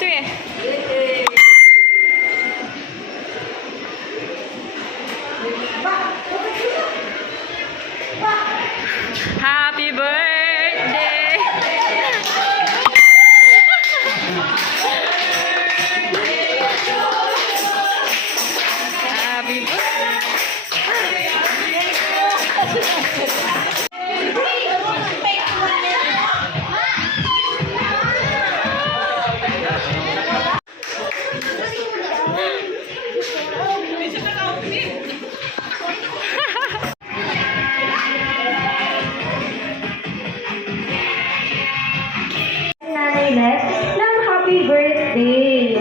anniversary. Happy birthday. Happy ng happy birthday.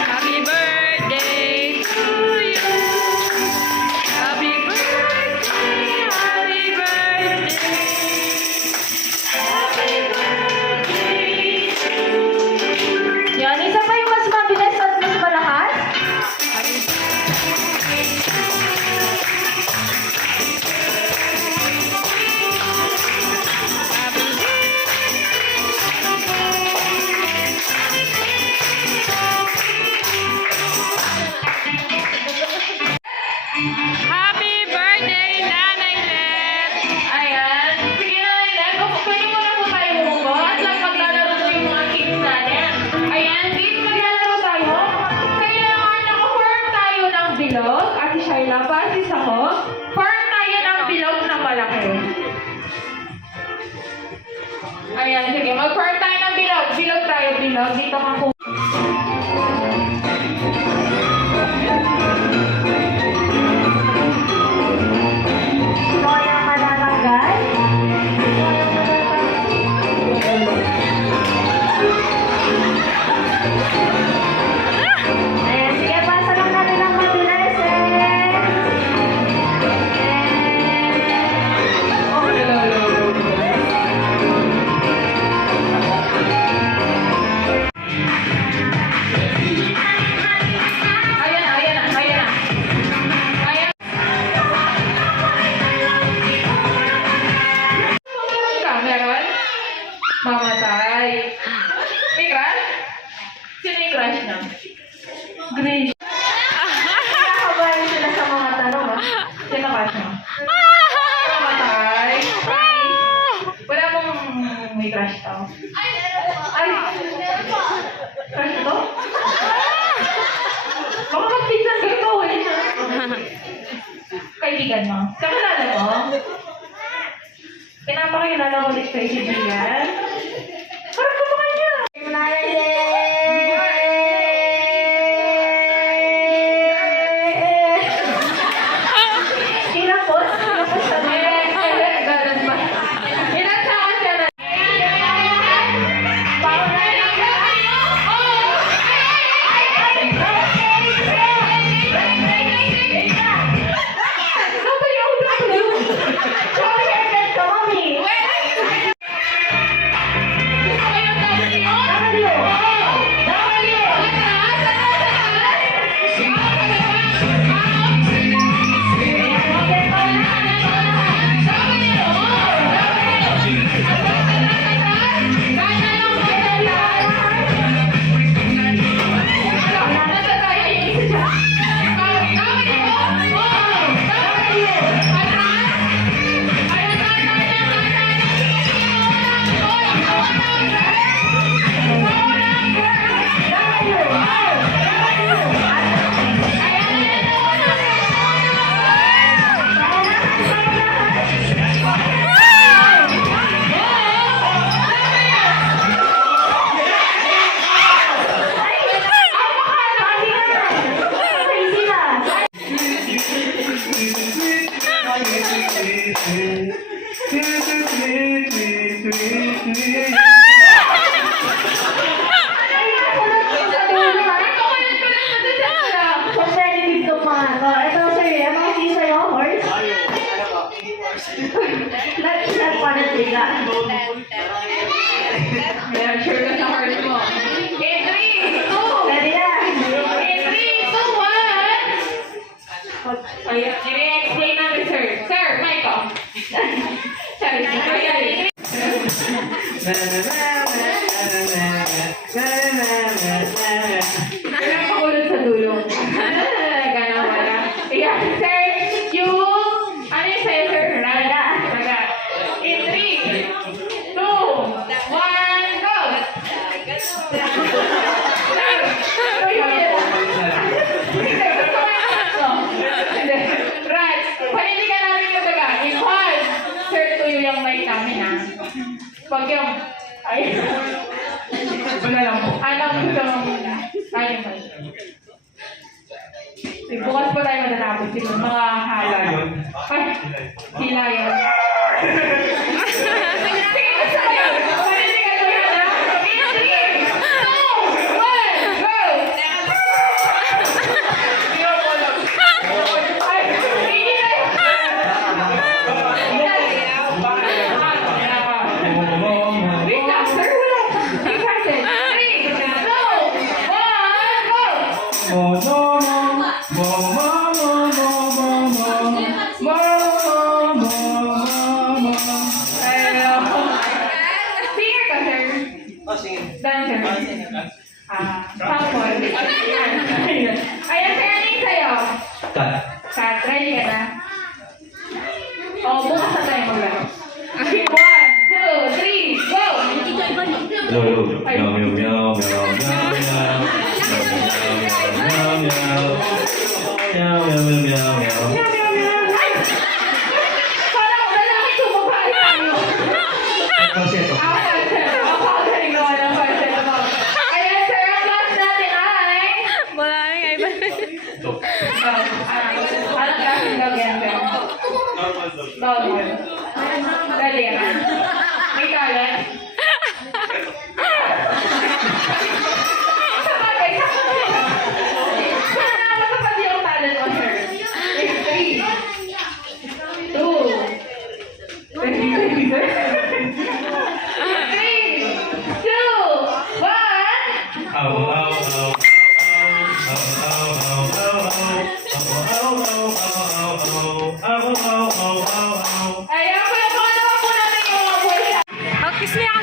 Happy birthday to you. Happy birthday, happy birthday. Happy birthday to you. Yan, isa pa yung mas mabilis at mas malakas. Happy birthday, Nanay Let! Ayan. Sige na, Lego. Pwede mo na po tayo bumuko at lang maglalaro po yung mga kids natin. Ayan, please maglalaro tayo. Kailangan naka-form tayo ng bilog. At si Shaila pa, sis ako. Form tayo ng bilog na malaki. Ayan, sige. Mag-form tayo ng bilog. Bilog tayo, bilog. Dito ka po. Ayan, sige, pasa lang natin ang mabilis Ayan na, ayan na, ayan na. Ayan. Ka, meron? Mamatay. May crush? Sino yung crush niya? Grace. Nakakabayan sila sa mga tanong, ha? Sino crush niya? Mamatay. Wala mong may crush tao. Ay! Crush ito? Baka magpinsan ganito, eh. Kaibigan mo. Kakilala mo? Pinapakilala ko ulit sa kaibigan. Parang kumaka niya. Kinapos? Kinapos sa ganun ba? Ilan taon ka na? Sure ka sa heart mo. In 3, 2, ready na. In 3, 2, 1. I-explain natin, sir. Sir, Kaya pakulot sa dulo. Ganun wala. Ayan, sir, yung, ano yung sa'yo, sir? Raga. In 3, 2, 1, go! Right. Panindigan namin yung daga. In 1, sir, tuyo yung mic namin, ha? Pag yung, ay, Wala lang po. alam mo ito muna. Ay, bukas pa tayo matatapos. Siguro mga hala. Ay, hila yun. Sige, basta yun. Panindigan mo yun, ha? In 3, 2, 1, go! Ay, hindi na yun. Wait lang, sir. Wala. Sige, Carson. 3, 2, 1, go! Hello. Singer ka, sir? Dancer. Sample. Ayan, sir, ano yung sa'yo? Kat, ready ka na? Bukas na tayo maglaro. 1, 2, 3, go! Ay! Parang lalaki tumabay tayo. Ayan, sir, ang class natin ay... Wala na nga iba. Anong class yung lagyan, sir? Normal. Ready ka na? May talent? Sabagay, sabagay. Sana matapad yung talent mo, sir. 3, 2, ready, sir? 3, 2, 1. Ayan, palapakan naman po natin yung mga boys. Oh, kiss me ako.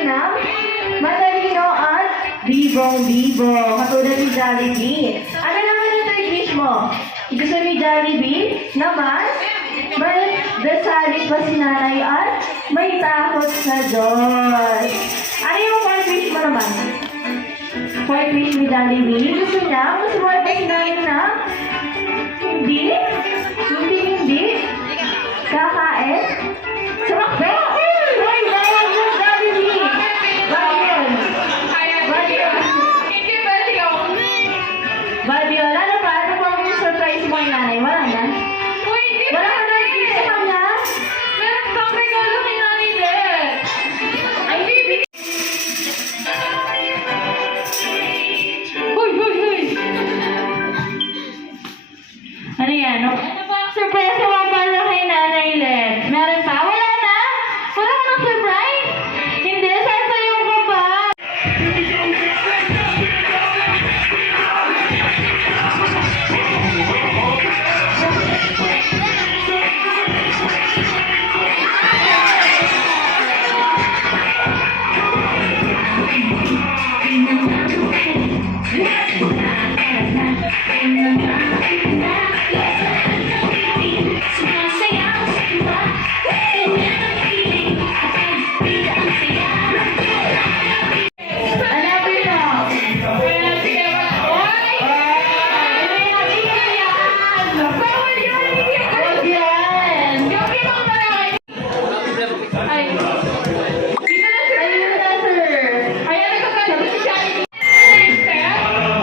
ng Matalino at Bibong-Bibo. Katulad ni Jollibee. Ano naman yung third wish mo? Gusto ni Jollibee naman? May dasalit pa si nanay at may takot sa Diyos. Ano yung fourth wish mo naman? Fourth wish ni Jollibee? Gusto niya? Gusto mo pa si nanay na? Hindi? Hindi? Kakain? Sumakbo? Uy, bawal mo, Jollibee! Bad yun. Bad yun. Hindi ba yun? Bad yun. Ano pa? Ano pa ang surprise mo kay nanay? Wala na? Uy, hindi Wala ba? ka na gift sa kanya? Meron pang regalo kay Nanay Len. Ay, bibigyan. Huy, huy, huy! Ano yan? No? Surprise naman pala kay Nanay Len. Meron pa? Wala na? Wala ka ng surprise? Hindi, sasayo ko pa. Hanapin mo. Kaya sige ba? Oy! Bawal yun! Huwag yan. Yung ibang malaki. Ay. Dito na, sir. Ayun na, sir. Ayan, nagkakalit si Jollibee. Sir? Sir,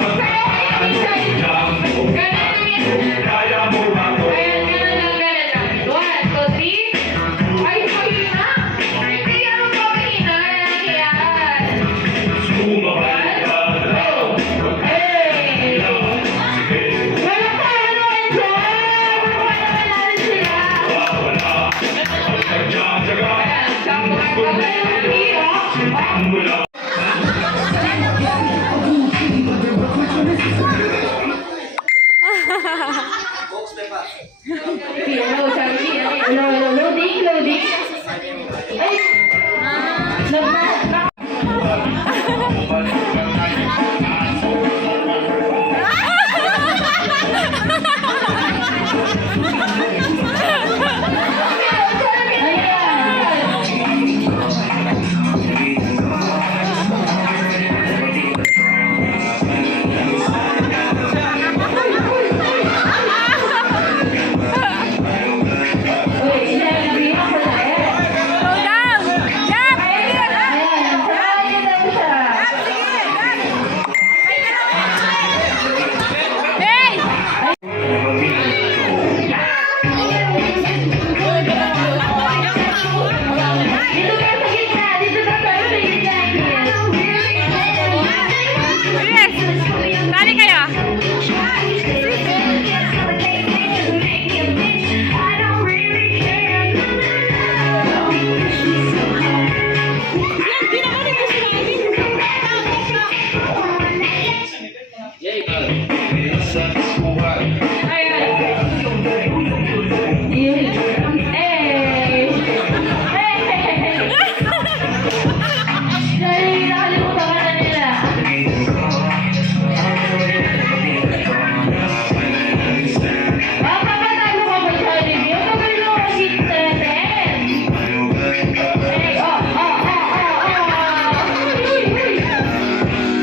okay yung design. Ganun yung ayan, ganun lang. 1, 2, 3. Ay, mahina. Hindi yan ang mahina. Ayan. Hey! Wala pa, ano ka dyan? Wala natin sila. Ayan, sapo ka pa ba yung hero? Hello, Jollibee. Hello, loading. Ay! Slow down! Yap! Hey! Bilis! Dali kayo!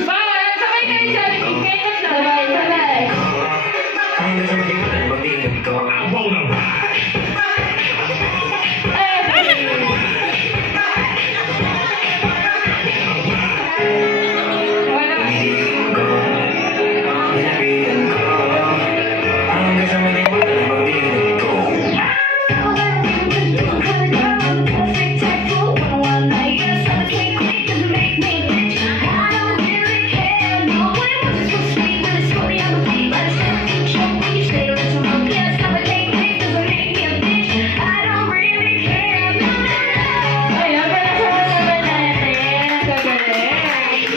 Bawal! Sabay kayo, Jollibee. Kayo na. Wala. Ayan, para sa mga natin. Ang gagaling.